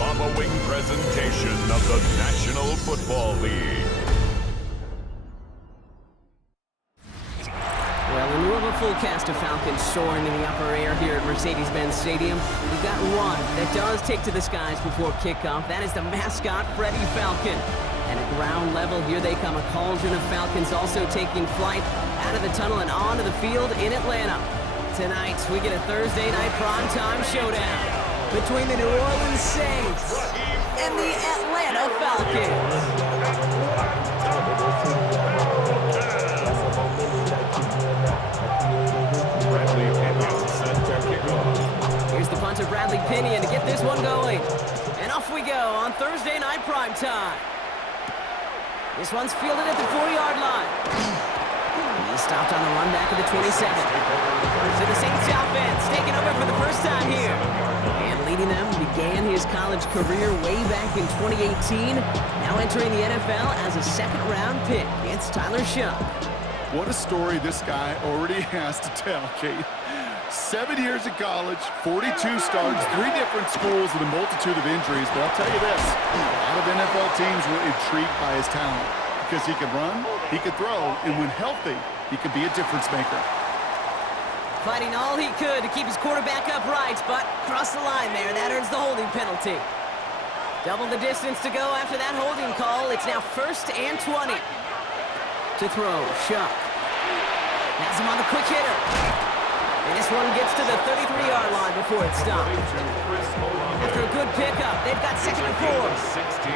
following presentation of the National Football League. Well, in lieu of a full cast of Falcons soaring in the upper air here at Mercedes-Benz Stadium, we've got one that does take to the skies before kickoff. That is the mascot, Freddie Falcon. And at ground level, here they come, a cauldron of Falcons also taking flight out of the tunnel and onto the field in Atlanta. Tonight, we get a Thursday night primetime showdown between the New Orleans Saints and the Atlanta Falcons. Here's the punter, Bradley Pinion, to get this one going. And off we go on Thursday night primetime. This one's fielded at the 40-yard line. He's stopped on the run back of the 27. So the Saints offense taking over for the first time here. And leading them began his college career way back in 2018. Now entering the NFL as a second-round pick. It's Tyler Shuck. What a story this guy already has to tell, Kate. 7 years in college, 42 starts, 3 different schools, and a multitude of injuries. But I'll tell you this, a lot of NFL teams were intrigued by his talent because he could run, he could throw, and when healthy, he could be a difference maker. Fighting all he could to keep his quarterback upright, but crossed the line there. That earns the holding penalty. Double the distance to go after that holding call. It's now 1st and 20. To throw, Shuck. Has him on the quick hitter. And this one gets to the 33-yard line before it stops. After a good pickup, they've got 2nd and 4. 16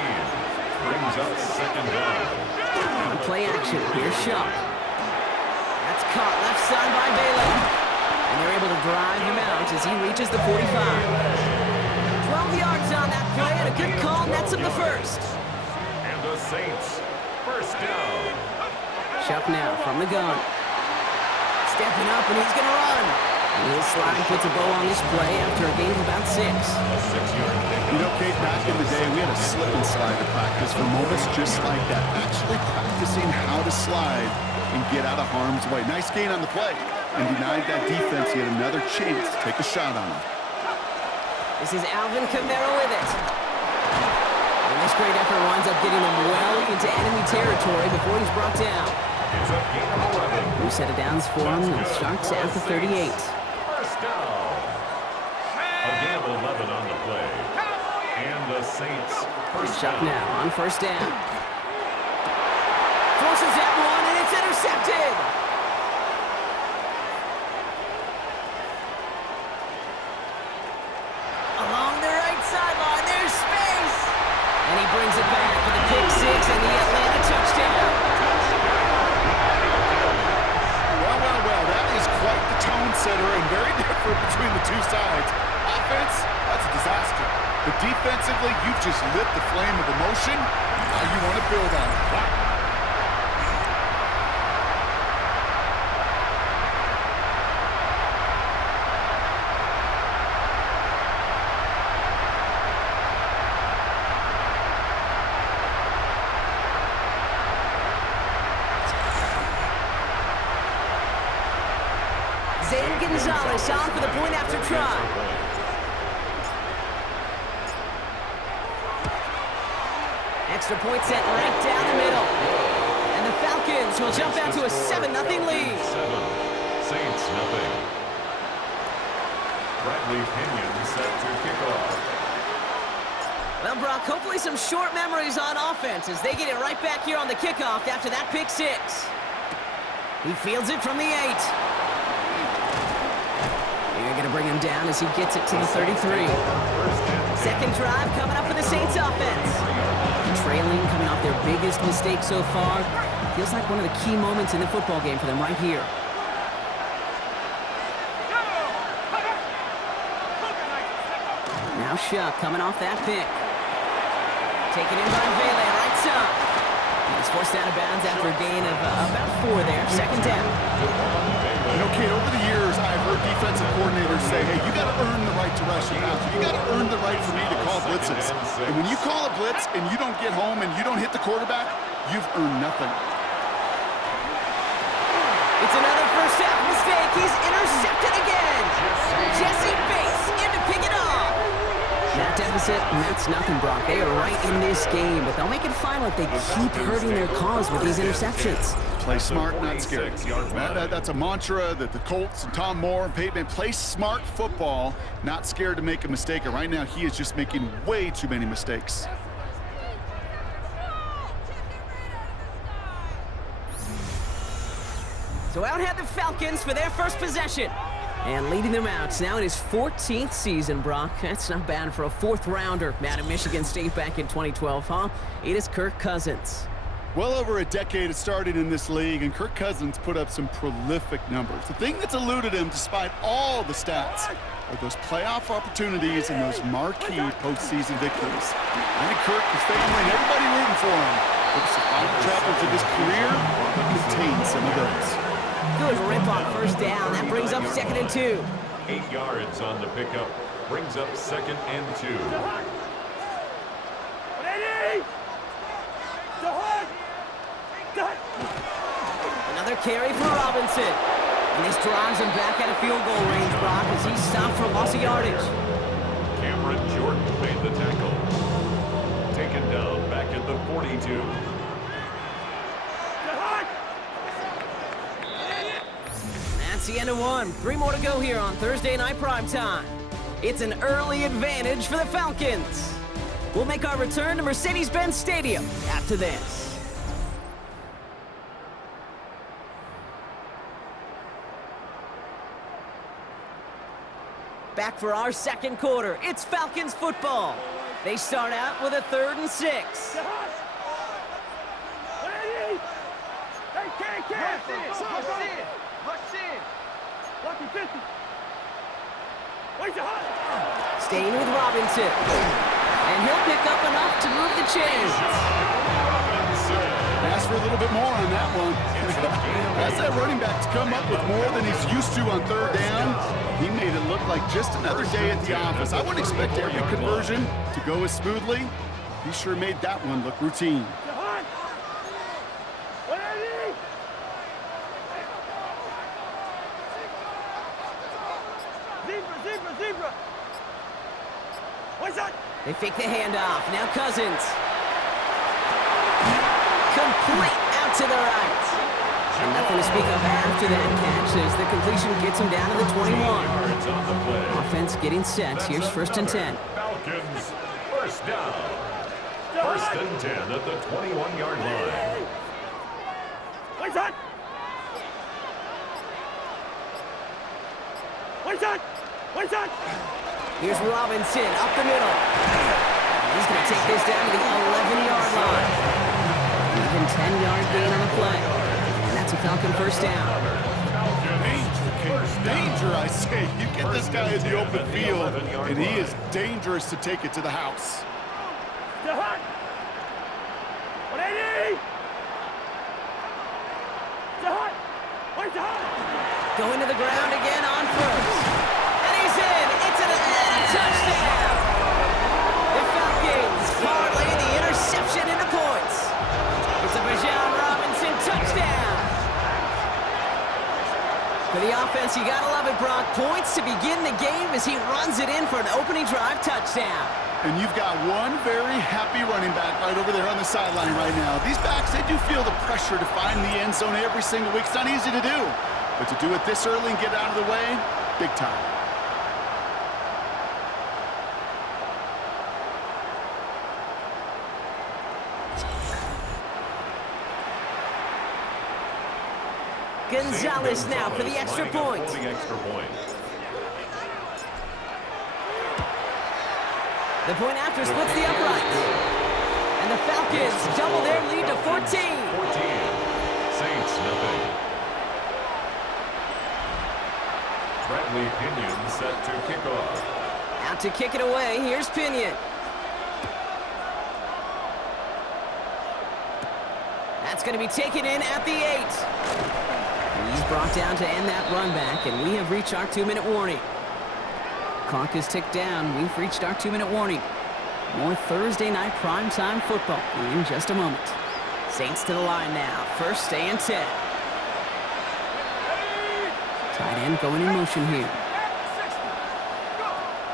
brings up 2nd down. On play action, here's Shuck. That's caught left side by Bailey. And they're able to drive him out as he reaches the 45. 12 yards on that play, and a good call nets him the first. And the Saints, 1st down. Shuck now from the gun. Stepping up, and he's going to run. And his slide puts a bow on this play after a gain of about 6. You know, Kate, back in the day, we had a slip and slide to practice for moments just like that. Actually practicing how to slide and get out of harm's way. Nice gain on the play. And denied that defense yet another chance to take a shot on him. This is Alvin Kamara with it. And this great effort winds up getting him well into enemy territory before he's brought down. It's a gain of 11. New set of downs for him, and Sharks at the 38. 1st down. A gain of 11 on the play. And the Saints, 1st Shuck down. now on 1st down. Forces that one, and it's intercepted. Along the right sideline, there's space. And he brings it back for the pick 6 and the Atlanta touchdown. Well, that is quite the tone setter and very different between the two sides. Offense, that's a disaster. But defensively, you've just lit the flame of emotion. Now you want to build on it. Wow. Zane Gonzalez on for the point after try. Extra point set right down the middle. And the Falcons will jump out to a 7-0 lead. 7, Saints nothing. Bradley Pinion set to kick off. Well, Brock, hopefully some short memories on offense as they get it right back here on the kickoff after that pick 6. He fields it from the 8. They're going to bring him down as he gets it to the 33. Second drive coming up for the Saints offense. Trailing, coming off their biggest mistake so far. Feels like one of the key moments in the football game for them right here. Now Shuck coming off that pick. Taken in by Vele, right side. He's forced out of bounds after a gain of about 4 there. 2nd down. You know, Kate, over the years, I've heard defensive coordinators say, hey, you got to earn the right to rush your pass. You got to earn the right for me to call blitzes. And when you call a blitz and you don't get home and you don't hit the quarterback, you've earned nothing. It's another first half mistake. He's intercepted again. Jesse Bates in to pick it off. That deficit, and that's nothing, Brock. They are right in this game, but they'll make it final if they keep hurting their cause with these interceptions. Play smart, not scared. That's a mantra that the Colts and Tom Moore and Peyton play smart football, not scared to make a mistake. And right now, he is just making way too many mistakes. So out head the Falcons for their first possession. And leading them out now in his 14th season, Brock. That's not bad for a fourth-rounder out of Michigan State back in 2012, huh? It is Kirk Cousins. Well over a decade it started in this league, and Kirk Cousins put up some prolific numbers. The thing that's eluded him, despite all the stats, are those playoff opportunities and those marquee postseason victories. I think Kirk, his family, and everybody rooting for him. But the final chapters of his career contain some of those. Good rip on first down. That brings up 2nd and 2. 8 yards on the pickup. Brings up 2nd and 2. Another carry for Robinson. And this drives him back at a field goal range, Brock, as he stopped for loss of yardage. Cameron Jordan made the tackle. Taken down back at the 42. That's the end of one. 3 more to go here on Thursday Night Primetime. It's an early advantage for the Falcons. We'll make our return to Mercedes-Benz Stadium after this. Back for our second quarter. It's Falcons football. They start out with a 3rd and 6. Staying with Robinson. And he'll pick up enough to move the chains. Ask for a little bit more on that one. That's that running back to come up with more than he's used to on 3rd down. He made it look like just another day at the office. I wouldn't expect every conversion to go as smoothly. He sure made that one look routine. They fake the handoff. Now Cousins. Complete out to the right. And nothing to speak of after that catch as the completion gets him down to the 21. Offense getting set. Here's 1st and 10. Falcons, first down. 1st and 10 at the 21-yard line. Here's Robinson up the middle. He's going to take this down to the 11-yard line. Even 10-yard gain on the play. And that's a Falcon first down. Danger, I say. You get this guy in the open field, and he is dangerous to take it to the house. Going to the ground again on 1st. And he's in. It's a touchdown. The Falcons parlay the interception into points. It's a Bijan Robinson touchdown. For the offense, you gotta love it, Brock. Points to begin the game as he runs it in for an opening drive touchdown. And you've got one very happy running back right over there on the sideline right now. These backs, they do feel the pressure to find the end zone every single week. It's not easy to do. But to do it this early and get out of the way, big time. Gonzalez now for the extra point. The point after splits the uprights. And the Falcons double their lead to 14. Saints nothing. Bradley Pinion set to kick off. Out to kick it away. Here's Pinion. That's going to be taken in at the 8. He's brought down to end that run back, and we have reached our 2-minute warning. Clock is ticked down. We've reached our 2-minute warning. More Thursday night primetime football in just a moment. Saints to the line now. 1st and 10. Tight end going in motion here.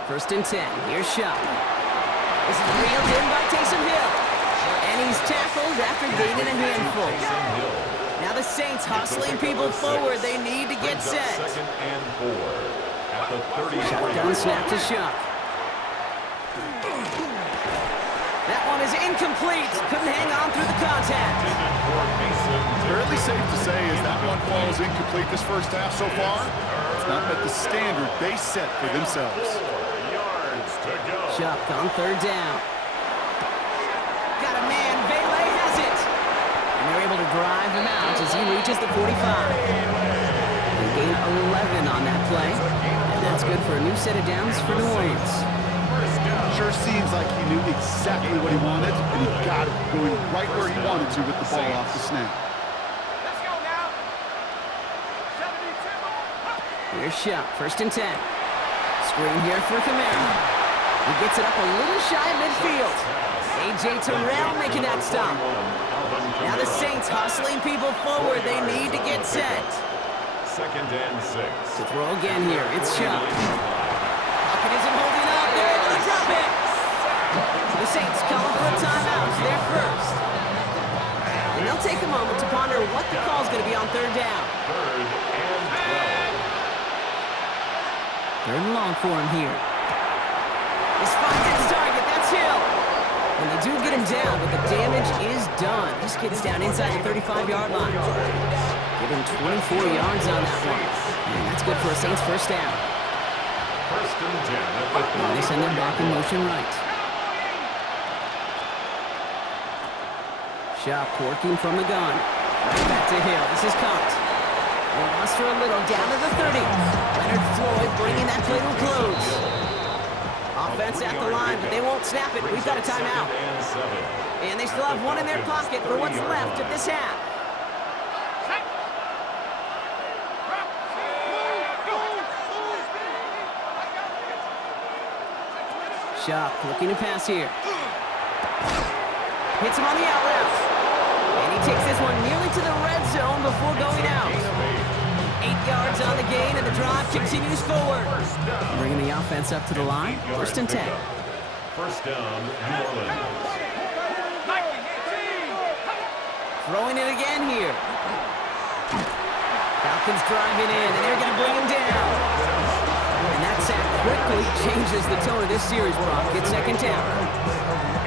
1st and 10. Here's Shaw. This is reeled in by Taysom Hill. And he's tackled after gaining a handful. Now the Saints hustling people forward. They need to get set. Second and 4 at the 30. Shotgun snap to Shuck. That one is incomplete. Couldn't hang on through the contact. Fairly safe to say as that one falls incomplete this first half so far. It's not met the standard they set for themselves. 4 yards to go. Shuck on third down. Got a man. Bailey has it. And they're able to drive him out as he reaches the 45. They gain 11 on that play. And that's good for a new set of downs for New Orleans. Sure seems like he knew exactly what he wanted, and he got it going right where he wanted to with the ball off the snap. Let's go now. 72. Here's Shuck, first and 10. Screen here for Kamara. He gets it up a little shy of midfield. A.J. Terrell making that stop. Now the Saints hustling people forward. They need to get set. Second and 6. To throw again here, it's Shuck. Pocket isn't holding up. They're able to drop it. The Saints calling for a timeout. They're first. And they'll take a moment to ponder what the call's going to be on third down. Third and 12. Third and long for him here. This finds its target. That's Hill. And they do get him down, but the damage is done. This kid's down inside the 35-yard line. Give him 24 yards on that one. And that's good for a Saints first down. First and 10 at the 30. Now they send them back in motion right. Shuck working from the gun. Right back to Hill. This is caught. Will muster a little down to the 30. Leonard Floyd bringing that play to a close. Offense at the line, but they won't snap it. We've got a timeout. And they still have one in their pocket for what's left of this half. Shuck looking to pass here. Hits him on the out route. And he takes this one nearly to the red zone before going out. 8 yards on the gain, and the drive continues forward. Bringing the offense up to the line. First and 10. First down, New Orleans. Throwing it again here. Falcons driving in, and they're going to bring him down. And that sack quickly changes the tone of this series, Brock. It's second down.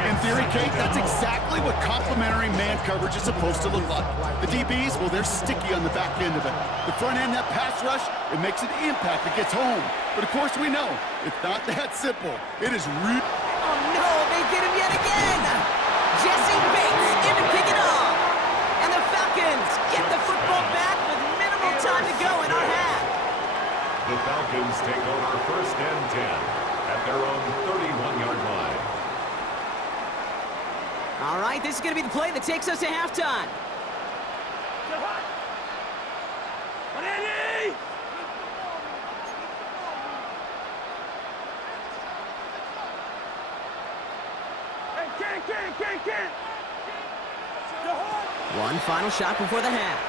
In theory, Kate, that's exactly what complementary man coverage is supposed to look like. The DBs, well, they're sticky on the back end of it. The front end, that pass rush, it makes an impact. It gets home. But, of course, we know it's not that simple. It is real. Oh, no, they get him yet again. Jesse Bates in to pick it off. And the Falcons get the football back with minimal time to go in our half. The Falcons take over first and 10 at their own 31-yard line. All right, this is going to be the play that takes us to halftime. One final shot before the half.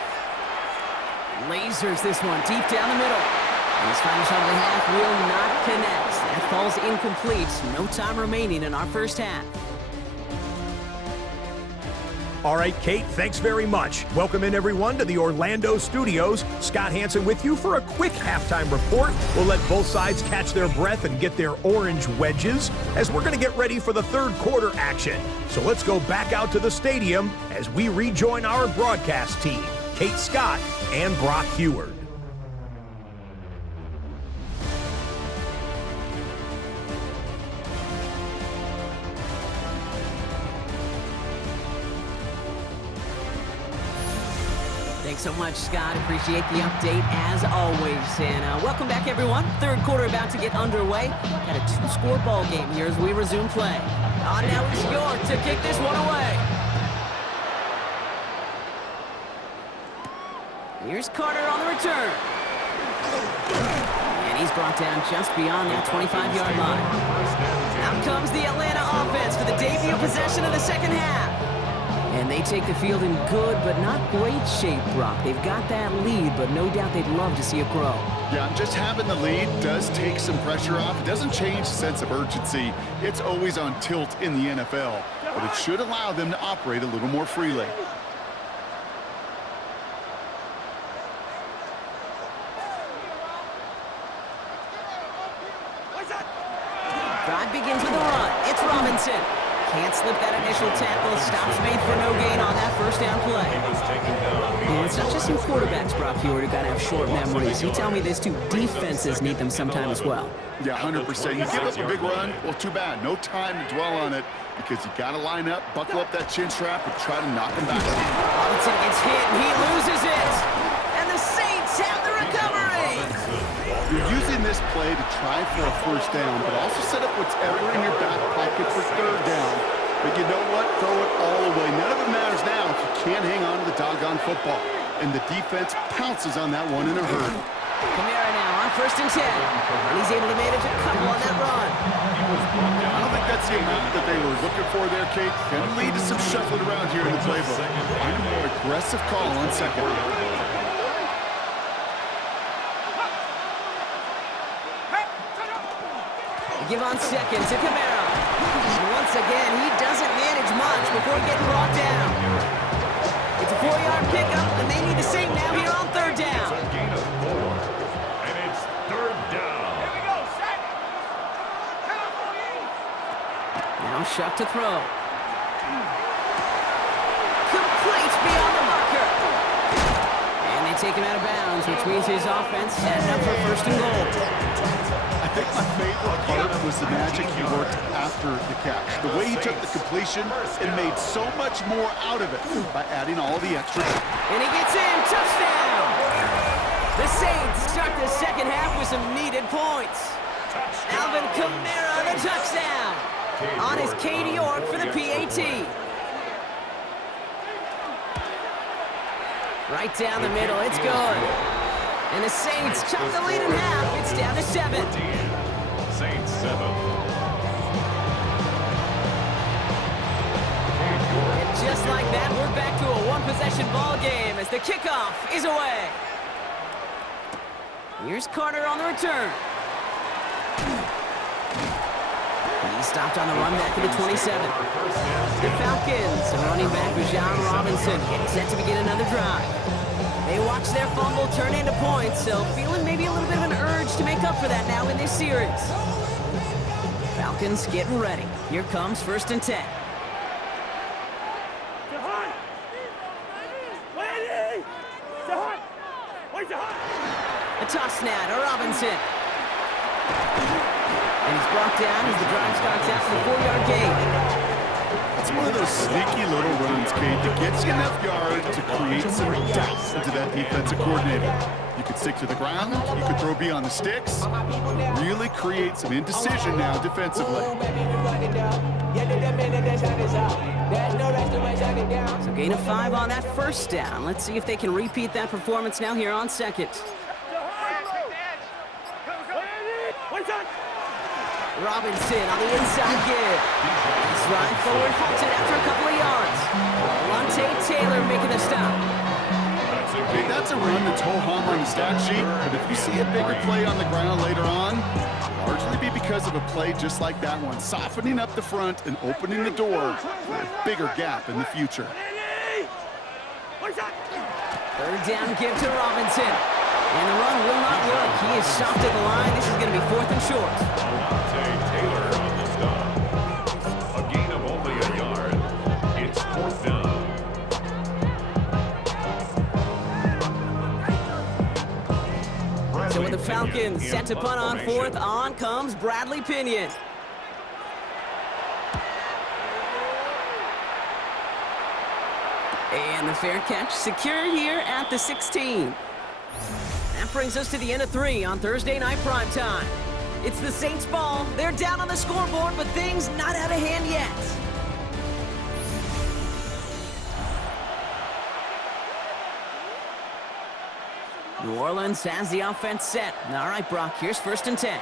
Lasers this one deep down the middle. And this final shot of the half will not connect. That falls incomplete. No time remaining in our first half. All right, Kate, thanks very much. Welcome in, everyone, to the Orlando studios. Scott Hansen with you for a quick halftime report. We'll let both sides catch their breath and get their orange wedges as we're going to get ready for the third quarter action. So let's go back out to the stadium as we rejoin our broadcast team, Kate Scott and Brock Heward. Thanks so much, Scott. Appreciate the update as always. And welcome back, everyone. Third quarter about to get underway. Got a two-score ball game here as we resume play. Now it's York to kick this one away. Here's Carter on the return. And he's brought down just beyond that 25-yard line. Out comes the Atlanta offense for the debut possession of the second half. And they take the field in good but not great shape, Brock. They've got that lead, but no doubt they'd love to see it grow. Yeah, just having the lead does take some pressure off. It doesn't change the sense of urgency. It's always on tilt in the NFL, but it should allow them to operate a little more freely. Drive begins with a run. It's Robinson. Can't slip that initial tackle. Stops made for no gain on that first down play. It's not just some quarterbacks, Brock, who got to have short memories. You tell me these two defenses need them sometime as well. Yeah, 100%. You give up a big run, well, too bad. No time to dwell on it because you got to line up, buckle up that chin strap, and try to knock him back. Robinson gets hit, and he loses it. And the Saints have the recovery. You're using this play to try for a first down, but also set up whatever in your back pocket for third down. But you know what? Throw it all away. None of it matters now if you can't hang on to the doggone football. And the defense pounces on that one in a hurry. Kamara now on 1st and 10. And he's able to manage a couple on that run. I don't think that's the amount that they were looking for there, Kate. Can lead to some shuffling around here in the playbook. Find a more aggressive call on second. Give on second to Kamara. And once again, he doesn't manage much before getting brought down. It's a 4-yard pickup, and they need the same now here on third down. It's a gain of 4, and it's third down. Here we go, set. Now Shuck to throw. Complete beyond the marker. And they take him out of bounds, which means his offense setting up for 1st and goal. I think my favorite part was the magic he worked after the catch. The way he took the completion and made so much more out of it by adding all the extra. And he gets in, touchdown! The Saints start the second half with some needed points. Alvin Kamara, the touchdown! On his Katie York for the PAT. Right down the middle, it's good. And the Saints chop the lead in half. It's down to 7. Saints 7. And just like that, we're back to a one-possession ball game as the kickoff is away. Here's Carter on the return. He stopped on the run back to the 27. The Falcons, running back John Robinson, getting set to begin another drive. They watch their fumble turn into points, so feeling maybe a little bit of an urge to make up for that now in this series. Falcons getting ready. Here comes 1st and 10. A toss now to Robinson. And he's brought down as the drive starts out for the 4-yard gain. It's one of those sneaky little runs, Kate, that gets you enough yards to create some doubt into that defensive coordinator. You could stick to the ground, you could throw beyond the sticks, really create some indecision now defensively. So gain of 5 on that first down. Let's see if they can repeat that performance now here on second. Robinson on the inside give. He's running forward, halted after a couple of yards. Lante Taylor making the stop. Hey, that's a run that's ho-hum on the stat sheet, but if you see a bigger play on the ground later on, largely be because of a play just like that one, softening up the front and opening the door for a bigger gap in the future. Third down give to Robinson. And the run will not work. He is stopped at the line. This is going to be 4th and short. Lante Taylor on the stop. A gain of only a yard. It's 4th down. So with the Falcons set to punt on 4th, on comes Bradley Pinion. And the fair catch secured here at the 16. That brings us to the end of 3 on Thursday night primetime. It's the Saints ball. They're down on the scoreboard, but things not out of hand yet. New Orleans has the offense set. All right, Brock, here's 1st and 10.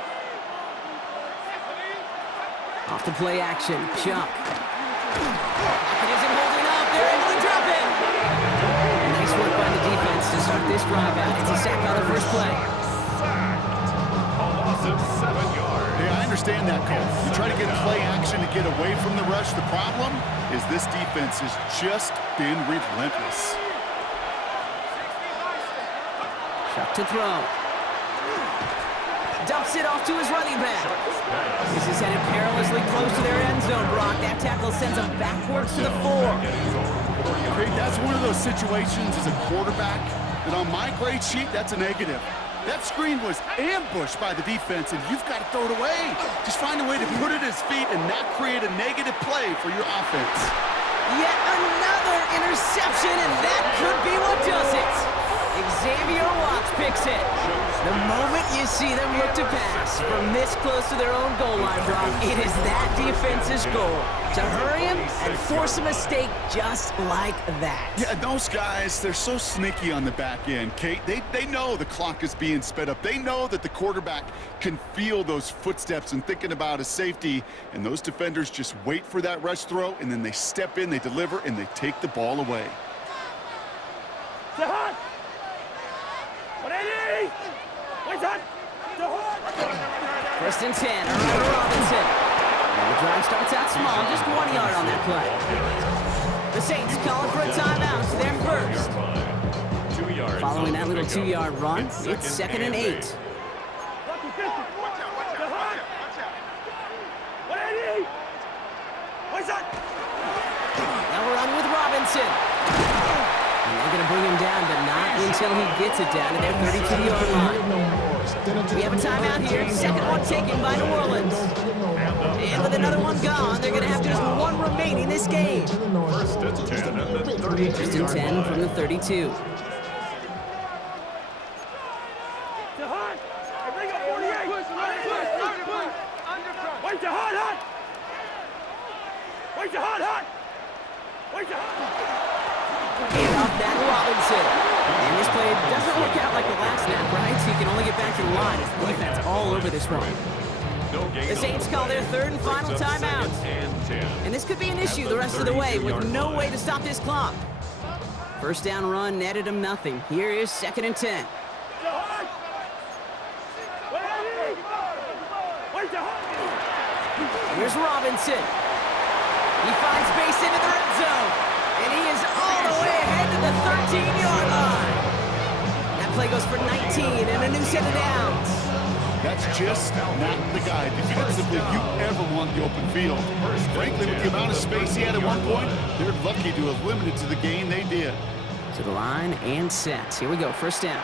Off the play action, Chuck. It isn't holding up, They're able to drop it. And nice work by the defense to start this drive out. It's a sack on the first play. A loss of 7 yards. Hey, I understand that, Cole. You try to get play action to get away from the rush. The problem is this defense has just been relentless. Chuck to throw. Dumps it off to his running back. This is headed perilously close to their end zone, Brock. That tackle sends him backwards to the 4. Great, that's one of those situations as a quarterback that on my grade sheet, that's a negative. That screen was ambushed by the defense, and you've got to throw it away. Just find a way to put it at his feet and not create a negative play for your offense. Yet another interception, and that could be what does it. Xavier Watts picks it. The moment you see them look to pass from this close to their own goal line, Brock, it is that defense's goal. To hurry him and force a mistake just like that. Yeah, those guys, they're so sneaky on the back end, Kate. They know the clock is being sped up. They know that the quarterback can feel those footsteps and thinking about a safety, and those defenders just wait for that rush throw, and then they step in, they deliver, and they take the ball away. First and 10, around Robinson. And the drive starts out small, just 1 yard on that play. The Saints calling for a timeout. It's their first. 2 yards. Following that little 2-yard run, it's second and 8. Now we're on with Robinson. And they're going to bring him down, but not until he gets it down to their 32-yard line. We have a timeout here. Second one taken by New Orleans. And with another one gone, they're going to have just one remaining this game. First and 10 at the 32. First and 10 from the 32. And off that Robinson. And this play doesn't work out like the last snap, right? So you can only get back to the line. His defense all over this one. The Saints call their third and final timeout. And this could be an issue the rest of the way with no way to stop this clock. First down run netted him nothing. Here is second and 10. Here's Robinson. He finds space into the red zone. And he is all the way ahead to the 13-yard line. That play goes for 19 and a new set of downs. That's just not the guy defensively you ever want the open field. Frankly, with the amount of space he had at one point, they're lucky to have limited to the gain they did. To the line and set. Here we go, first down.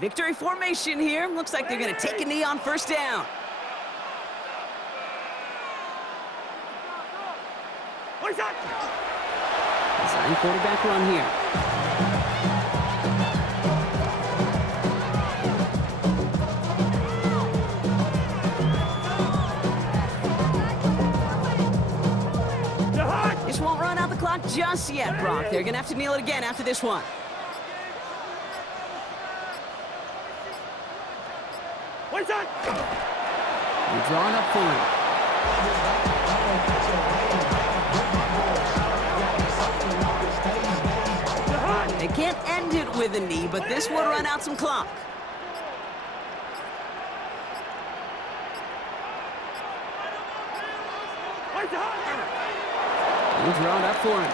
Victory formation here. Looks like they're going to take a knee on first down. Design quarterback run here. This won't run out the clock just yet, Brock. They're going to have to kneel it again after this one. They're drawing up for him. They can't end it with a knee, but this will run out some clock. They're drawing up for him.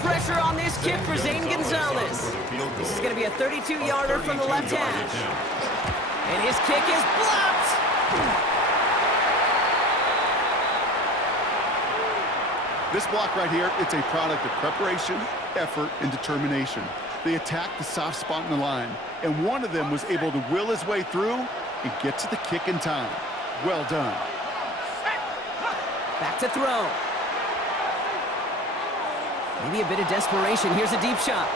Pressure on this kick for Zane Gonzalez. This is going to be a 32-yarder from the left hash. And his kick is blocked. This block right here, it's a product of preparation, effort, and determination. They attacked the soft spot in the line, and one of them was able to will his way through and get to the kick in time. Well done. Back to throw. Maybe a bit of desperation. Here's a deep shot.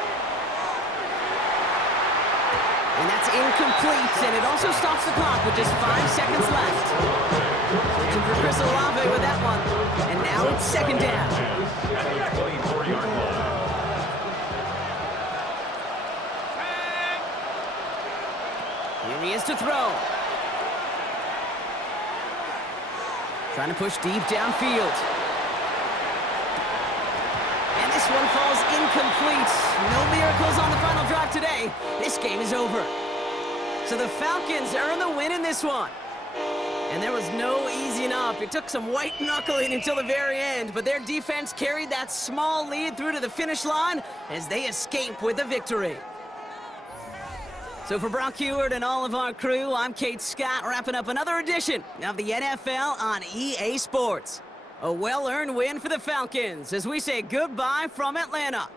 And that's incomplete, and it also stops the clock with just 5 seconds left. Searching for Chris Olave with that one. And now it's second down. At the 24-yard line. Here he is to throw. Trying to push deep downfield. And this one falls incomplete. No miracles on the final drive today. This game is over. So the Falcons earn the win in this one. And there was no easing up. It took some white knuckling until the very end, but their defense carried that small lead through to the finish line as they escape with a victory. So for Brock Heward and all of our crew, I'm Kate Scott, wrapping up another edition of the NFL on EA Sports. A well-earned win for the Falcons as we say goodbye from Atlanta.